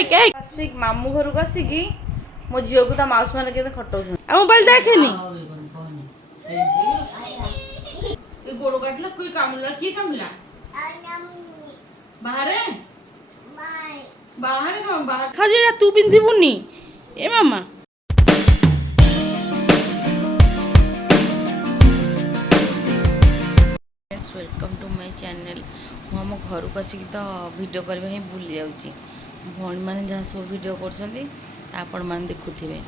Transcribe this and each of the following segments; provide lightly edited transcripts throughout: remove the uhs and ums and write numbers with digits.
ଆସିକି ମାମୁଁ ଘରକୁ ଆସିକି ମୋ ଝିଅକୁ ତା ମାଉସୀ ମାନେ କେତେ ଖଟଉଛନ୍ତି। ଆଉ ମୋବାଇଲ ଦେଖେନି। ଏ ଗୋଡ଼ କାଟିଲା କିଏ କାମୁଡ଼ିଲା ବାହାରେ ବାହାରେ କଣ ବାହାରେ ଖାଉଛି ଏଟା ତୁ ପିନ୍ଧିବୁନି ଏ ମାମା। Welcome to my channel. ମୁଁ ଆମ ଘରକୁ ଆସିକି ତ ଭିଡ଼ିଓ କରିବା ହିଁ ଭୁଲି ଯାଉଛି। ଭଉଣୀମାନେ ଯାହା ସବୁ ଭିଡ଼ିଓ କରୁଛନ୍ତି ଆପଣମାନେ ଦେଖୁଥିବେ।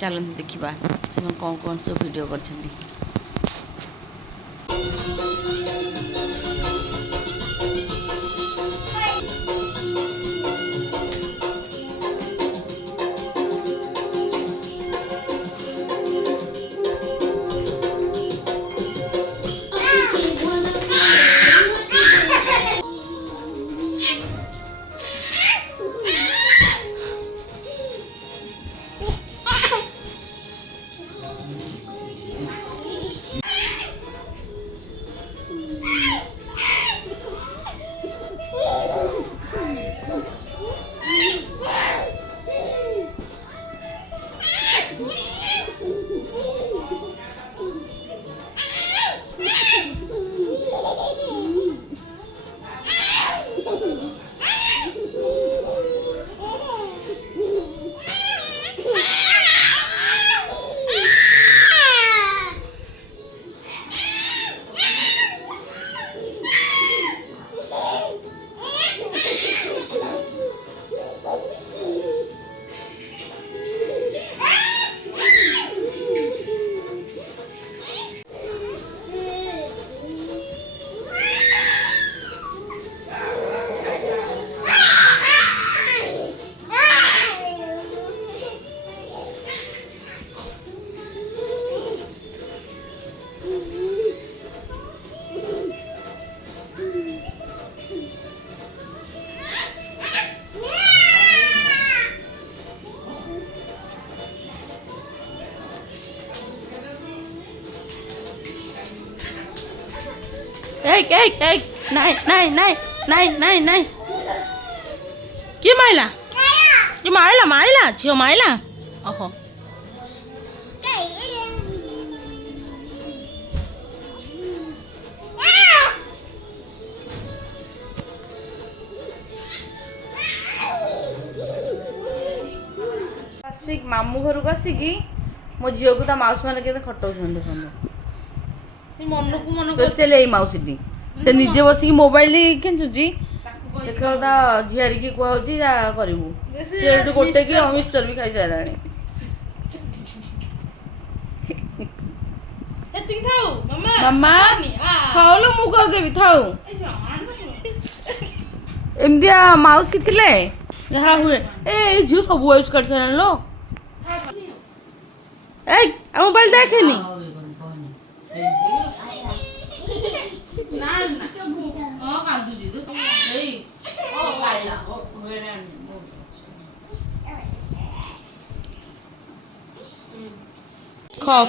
ଚାଲନ୍ତୁ ଦେଖିବା ସେମାନେ କ'ଣ କ'ଣ ସବୁ ଭିଡ଼ିଓ କରିଛନ୍ତି। ନାଇଁ କିଏ ମାଇଲା? କିଏ ମାଇଲା ଝିଅ ମାଇଲା? ଓହୋ ଆସିକି ମାମୁଁ ଘରକୁ ଆସିକି ମୋ ଝିଅକୁ ତା ମାଉସୀ ମାନେ କେତେ ଖଟଉଛନ୍ତି ଦେଖନ୍ତୁ। ସେ ମନକୁ ମନ ସ୍ପେଶାଲ ଏଇ ମାଉସୀଟି ସେ ନିଜେ ବସିକି ମୋବାଇଲ ଖେଞ୍ଚୁଛି। ଦେଖ ତା ଝିଆରିକି କୁହାହଉଛି ଯାହା କରିବୁ। ସେ ଏଠୁ ଗୋଟେ କି ମିକ୍ସଚର ବି ଖାଇସାରିଲାଣି। ମାମା ଥାଉଲୋ ମୁଁ କରିଦେବି ଥାଉ। ଏମିତିଆ ମାଉସୀ ଥିଲେ ଯାହା ହୁଏ। ଏଇ ଝିଅ ସବୁ ୱାଇପ୍ସ କାଟି ସାରିଲାଣି ଲୋ। ଏଇ ଆଉ ମୋବାଇଲ ଦେଖେନି।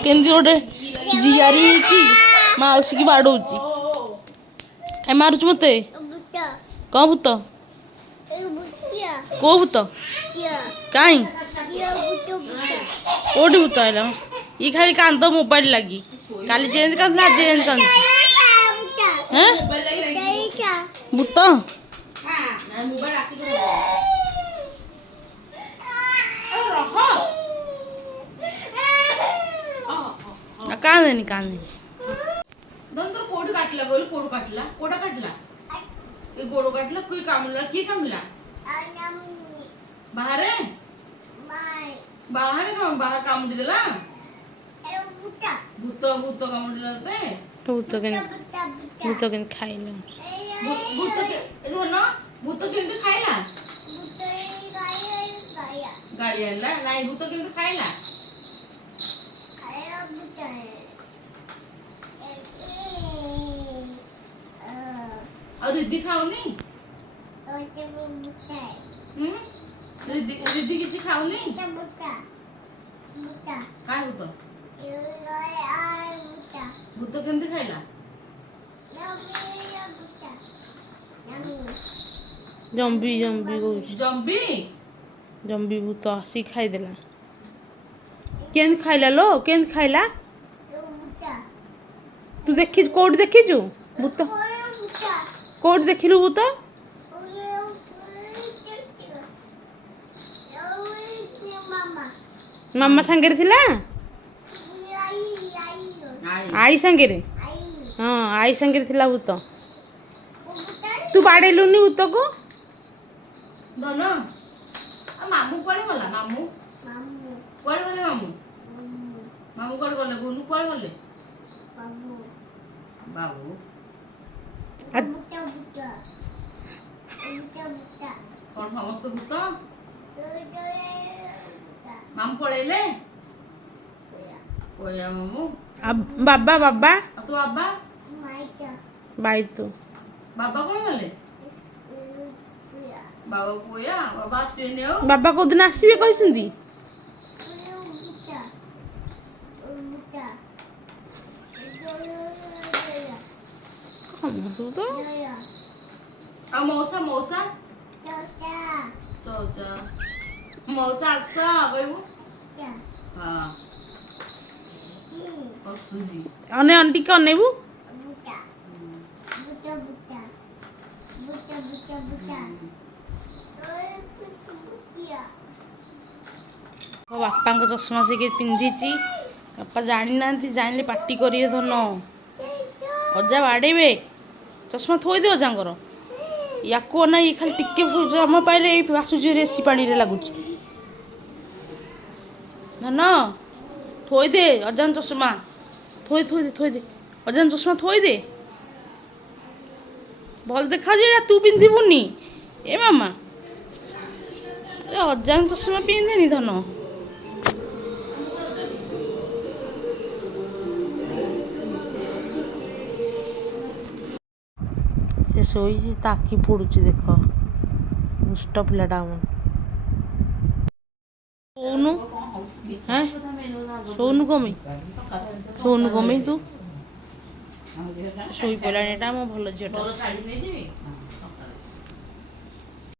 କେମିତି ଗୋଟେ ଜିଆରି ହେଇକି ମାଉସୀ କି ବାଡଉଛି। କାଇଁ ମାରୁଛୁ ମତେ? କଣ ଭୂତ? କୋଉ ଭୂତ? କାଇଁ କୋଉଠି ଭୂତ ଆଇଲା? ଇ ଖାଲି କାନ୍ଦ ମୋବାଇଲ ଲାଗି। କାଲି ଯେମିତି କାନ୍ଦୁଥିଲା ଆଜି ଯେମିତି କାନ୍ଦୁଛି। ଭୂତ କାନ୍ଦେନି କୋଉଠି କାଟିଲା କହିଲୁ? କୋଉଠୁ କାଟିଲା? କୋଉଟା କାଟିଲା? ଏ ଗୋଡ଼ କାଟିଲା କିଏ କାମୁଡ଼ିଲା ବାହାରେ ବାହାରେ କଣ ବାହାରେ କାମୁଡି ଦେଲା? ଭୂତ କାମୁଡ଼ିଲା ତତେ? ଭୂତ କେମିତି ଖାଇଲା? ଭୂତ କେମିତି ଖାଇଲା? ଗାଡି ଆଣିଲା? ନାଇଁ ଭୂତ କେମିତି ଖାଇଲା? ଆଉ ରିଦି ଖାଉନି? ରିଦି କିଛି ଖାଉନି? କାଇଁ ଭୂତ? ଭୂତ କେମିତି ଖାଇଲା? ଜମ୍ବି ଜମ୍ବି କହୁଛି ଜମ୍ବି ଜମ୍ବି ଭୂତ ଆସି ଖାଇଦେଲା କେମିତି ଖାଇଲା ଲୋ କେମିତି ଖାଇଲା ତୁ ଦେଖି କୋଉଠି ଦେଖିଛୁ ଭୂତ କୋଉଠି ଦେଖିଲୁ ଭୂତ ମାମା ସାଙ୍ଗରେ ଥିଲା ଆଈ ସାଙ୍ଗରେ ହଁ ଆଈ ସାଙ୍ଗରେ ଥିଲା ଭୂତ ତୁ ବାଡ଼େଇଲୁନି ଭୂତକୁ ଧନ ମାମୁଁ କୁଆଡେ ଗଲା ମାମୁଁ କୁଆଡେ ଗଲେ ମାମୁଁ ମାମୁଁ କୁଆଡେ ଗଲେ ଭୁନୁ କୁଆଡେ ଗଲେ ବାବୁ କଣ ସମସ୍ତେ ଭୂତ ମାମୁଁ ପଳେଇଲେ ପଳେଇଆ ମାମୁଁ ବାବା ବାବା ଆଉ ତୋ ବାବା ବାଇ ତୁ ବାବା କଣ ଗଲେ ବାବା ପଳେଇଆ ବାବା ଆସିବେନି ଆଉ ବାବା କୋଉଦିନ ଆସିବେ କହିଛନ୍ତି ଆଉ ମଉସା ମଉସା ଚଉଚା ମଉସା ଆସ କହିବୁ ହଁ ହସୁଛି ଅନେ ଟିକେ ଅନେଇବୁ ମୋ ବାପାଙ୍କ ଚଷମା ସେ କିଏ ପିନ୍ଧିଛି ବାପା ଜାଣିନାହାନ୍ତି ଜାଣିଲେ ପାଟି କରିବେ ଧନ ଅଜା ବାଡ଼େଇବେ ଚଷମା ଥୋଇଦେ ଅଜାଙ୍କର ୟାକୁ ଅନାଇ ଖାଲି ଟିକେ ଜମ ପାଇଲେ ଏଇ ଆସୁଛି ରେସି ପାଣିରେ ଲାଗୁଛି ଧନ ଥୋଇଦେ ଅଜାଙ୍କ ଚଷମା ଥୋଇଦେ ଅଜାଙ୍କ ଚଷମା ଥୋଇଦେ ଭଲ ଦେଖାଯାଉଛି ଏଇଟା ତୁ ପିନ୍ଧିବୁନି ଏ ମାମା ଅଜାଙ୍କ ଚଷମା ପିନ୍ଧେନି ଧନ ସେ ଶୋଇଛି ତା ଆଖି ପୋଡୁଛି ଦେଖ ଦୁଷ୍ଟ ପିଲାଟା ଆମର ଶୋଉନୁ ହଁ ଶୋଉନୁ କମେଇ ତୁ ଶୋଇପଡ଼ିଲାଣି ଏଟା ଆମ ଭଲ ଝିଅଟା